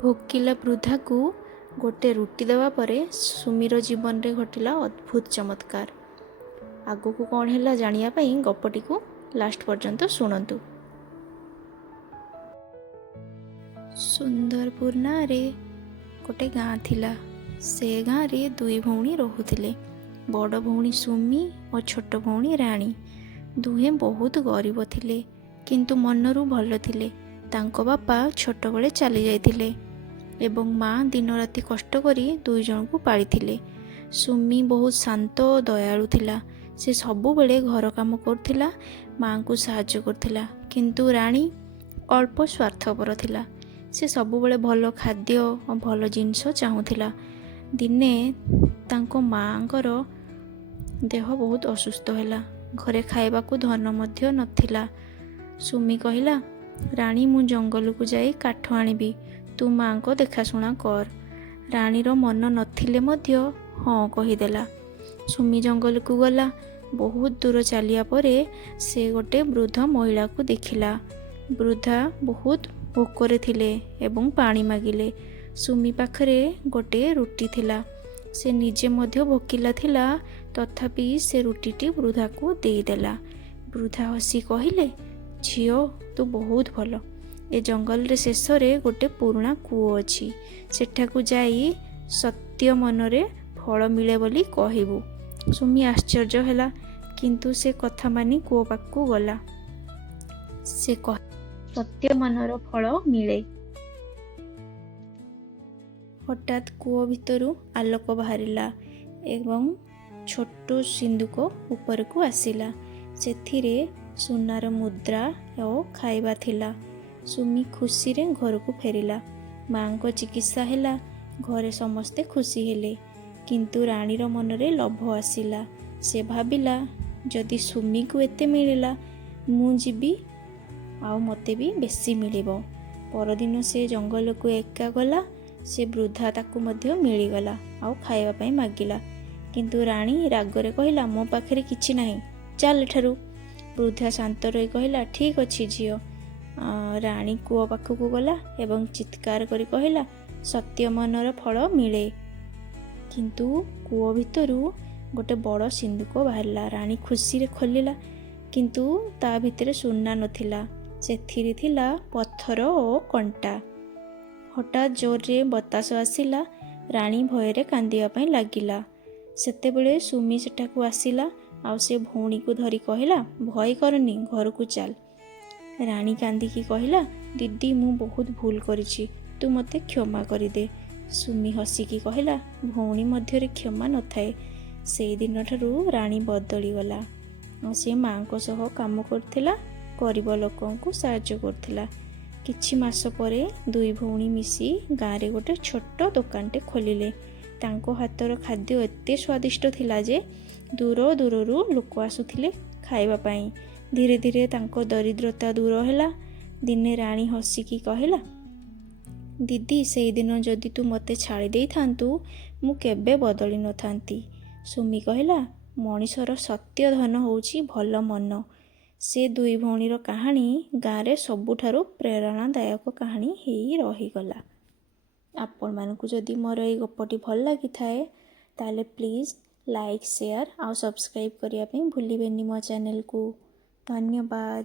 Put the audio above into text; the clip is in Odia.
ଭୋକିଲା ବୃଦ୍ଧାକୁ ଗୋଟେ ରୁଟି ଦେବା ପରେ ସୁମିର ଜୀବନରେ ଘଟିଲା ଅଦ୍ଭୁତ ଚମତ୍କାର। ଆଗକୁ କ'ଣ ହେଲା ଜାଣିବା ପାଇଁ ଗପଟିକୁ ଲାଷ୍ଟ ପର୍ଯ୍ୟନ୍ତ ଶୁଣନ୍ତୁ। ସୁନ୍ଦରପୁର ନାଁରେ ଗୋଟେ ଗାଁ ଥିଲା। ସେ ଗାଁରେ ଦୁଇ ଭଉଣୀ ରହୁଥିଲେ। ବଡ଼ ଭଉଣୀ ସୁମି ଓ ଛୋଟ ଭଉଣୀ ରାଣୀ। ଦୁହେଁ ବହୁତ ଗରିବ ଥିଲେ, କିନ୍ତୁ ମନରୁ ଭଲ ଥିଲେ। ତାଙ୍କ ବାପା ଛୋଟବେଳେ ଚାଲି ଯାଇଥିଲେ ଏବଂ ମା' ଦିନ ରାତି କଷ୍ଟ କରି ଦୁଇ ଜଣଙ୍କୁ ପାଳିଥିଲେ। ସୁମି ବହୁତ ଶାନ୍ତ ଓ ଦୟାଳୁ ଥିଲା। ସେ ସବୁବେଳେ ଘର କାମ କରୁଥିଲା, ମା'ଙ୍କୁ ସାହାଯ୍ୟ କରୁଥିଲା। କିନ୍ତୁ ରାଣୀ ଅଳ୍ପ ସ୍ୱାର୍ଥପର ଥିଲା। ସେ ସବୁବେଳେ ଭଲ ଖାଦ୍ୟ ଓ ଭଲ ଜିନିଷ ଚାହୁଁଥିଲା। ଦିନେ ତାଙ୍କ ମା'ଙ୍କର ଦେହ ବହୁତ ଅସୁସ୍ଥ ହେଲା। ଘରେ ଖାଇବାକୁ ଧନ ମଧ୍ୟ ନଥିଲା। ସୁମି କହିଲା, ରାଣୀ, ମୁଁ ଜଙ୍ଗଲକୁ ଯାଇ କାଠ ଆଣିବି, ତୁ ମା'ଙ୍କ ଦେଖାଶୁଣା କର। ରାଣୀର ମନ ନଥିଲେ ମଧ୍ୟ ହଁ କହିଦେଲା। ସୁମି ଜଙ୍ଗଲକୁ ଗଲା। ବହୁତ ଦୂର ଚାଲିବା ପରେ ସେ ଗୋଟେ ବୃଦ୍ଧ ମହିଳାକୁ ଦେଖିଲା। ବୃଦ୍ଧା ବହୁତ ଭୋକରେ ଥିଲେ ଏବଂ ପାଣି ମାଗିଲେ। ସୁମି ପାଖରେ ଗୋଟିଏ ରୁଟି ଥିଲା। ସେ ନିଜେ ମଧ୍ୟ ଭୋକିଲା ଥିଲା, ତଥାପି ସେ ରୁଟିଟି ବୃଦ୍ଧାକୁ ଦେଇଦେଲା। ବୃଦ୍ଧା ହସି କହିଲେ, ଝିଅ, ତୁ ବହୁତ ଭଲ। ଏ ଜଙ୍ଗଲରେ ଶେଷରେ ଗୋଟେ ପୁରୁଣା କୂଅ ଅଛି। ସେଠାକୁ ଯାଇ ସତ୍ୟ ମନରେ ଫଳ ମିଳେ ବୋଲି କହିବୁ। ସୁମି ଆଶ୍ଚର୍ଯ୍ୟ ହେଲା, କିନ୍ତୁ ସେ କଥା ମାନି କୂଅ ପାଖକୁ ଗଲା। ସେ ସତ୍ୟ ମନର ଫଳ ମିଳେ। ହଠାତ୍ କୂଅ ଭିତରୁ ଆଲୋକ ବାହାରିଲା ଏବଂ ଛୋଟ ସିନ୍ଦୁକ ଉପରକୁ ଆସିଲା। ସେଥିରେ ସୁନାର ମୁଦ୍ରା ଓ ଖାଇବା ଥିଲା। ସୁମି ଖୁସିରେ ଘରକୁ ଫେରିଲା। ମା'ଙ୍କ ଚିକିତ୍ସା ହେଲା। ଘରେ ସମସ୍ତେ ଖୁସି ହେଲେ। କିନ୍ତୁ ରାଣୀର ମନରେ ଲୋଭ ଆସିଲା। ସେ ଭାବିଲା, ଯଦି ସୁମିକୁ ଏତେ ମିଳିଲା, ମୁଁ ଯିବି ଆଉ ମୋତେ ବି ବେଶୀ ମିଳିବ। ପରଦିନ ସେ ଜଙ୍ଗଲକୁ ଏକା ଗଲା। ସେ ବୃଦ୍ଧା ତାକୁ ମଧ୍ୟ ମିଳିଗଲା ଆଉ ଖାଇବା ପାଇଁ ମାଗିଲା। କିନ୍ତୁ ରାଣୀ ରାଗରେ କହିଲା, ମୋ ପାଖରେ କିଛି ନାହିଁ, ଚାଲ ଏଠାରୁ। ବୃଦ୍ଧା ଶାନ୍ତ ରହି କହିଲା, ଠିକ୍ ଅଛି ଝିଅ। ରାଣୀ କୂଅ ପାଖକୁ ଗଲା ଏବଂ ଚିତ୍କାର କରି କହିଲା, ସତ୍ୟ ମନର ଫଳ ମିଳେ। କିନ୍ତୁ କୂଅ ଭିତରୁ ଗୋଟେ ବଡ଼ ସିନ୍ଦୁକ ବାହାରିଲା। ରାଣୀ ଖୁସିରେ ଖୋଲିଲା, କିନ୍ତୁ ତା ଭିତରେ ସୁନା ନଥିଲା। ସେଥିରେ ଥିଲା ପଥର ଓ କଣ୍ଟା। ହଠାତ୍ ଜୋରରେ ବତାସ ଆସିଲା। ରାଣୀ ଭୟରେ କାନ୍ଦିବା ପାଇଁ ଲାଗିଲା। ସେତେବେଳେ ସୁମି ସେଠାକୁ ଆସିଲା ଆଉ ସେ ଭଉଣୀକୁ ଧରି କହିଲା, ଭୟ କରନି, ଘରକୁ ଚାଲ। ରାଣୀ କାନ୍ଦିକି କହିଲା, ଦିଦି, ମୁଁ ବହୁତ ଭୁଲ କରିଛି, ତୁ ମୋତେ କ୍ଷମା କରିଦେ। ସୁମି ହସିକି କହିଲା, ଭଉଣୀ ମଧ୍ୟରେ କ୍ଷମା ନଥାଏ। ସେଇଦିନଠାରୁ ରାଣୀ ବଦଳିଗଲା। ସେ ମା'ଙ୍କ ସହ କାମ କରୁଥିଲା, ଗରିବ ଲୋକଙ୍କୁ ସାହାଯ୍ୟ କରୁଥିଲା। କିଛି ମାସ ପରେ ଦୁଇ ଭଉଣୀ ମିଶି ଗାଁରେ ଗୋଟେ ଛୋଟ ଦୋକାନଟେ ଖୋଲିଲେ। ତାଙ୍କ ହାତର ଖାଦ୍ୟ ଏତେ ସ୍ୱାଦିଷ୍ଟ ଥିଲା ଯେ ଦୂର ଦୂରରୁ ଲୋକ ଆସୁଥିଲେ ଖାଇବା ପାଇଁ। ଧୀରେ ଧୀରେ ତାଙ୍କ ଦରିଦ୍ରତା ଦୂର ହେଲା। ଦିନେ ରାଣୀ ହସିକି କହିଲା, ଦିଦି, ସେଇଦିନ ଯଦି ତୁ ମୋତେ ଛାଡ଼ି ଦେଇଥାନ୍ତୁ, ମୁଁ କେବେ ବଦଳି ନଥାନ୍ତି। ସୁମି କହିଲା, ମଣିଷର ସତ୍ୟ ଧନ ହେଉଛି ଭଲ ମନ। ସେ ଦୁଇ ଭଉଣୀର କାହାଣୀ ଗାଁରେ ସବୁଠାରୁ ପ୍ରେରଣାଦାୟକ କାହାଣୀ ହେଇ ରହିଗଲା। ଆପଣମାନଙ୍କୁ ଯଦି ମୋର ଏଇ ଗପଟି ଭଲ ଲାଗିଥାଏ, ତାହେଲେ ପ୍ଲିଜ୍ ଲାଇକ୍, ସେୟାର ଆଉ ସବସ୍କ୍ରାଇବ୍ କରିବା ପାଇଁ ଭୁଲିବେନି ମୋ ଚ୍ୟାନେଲକୁ। ଧନ୍ୟବାଦ।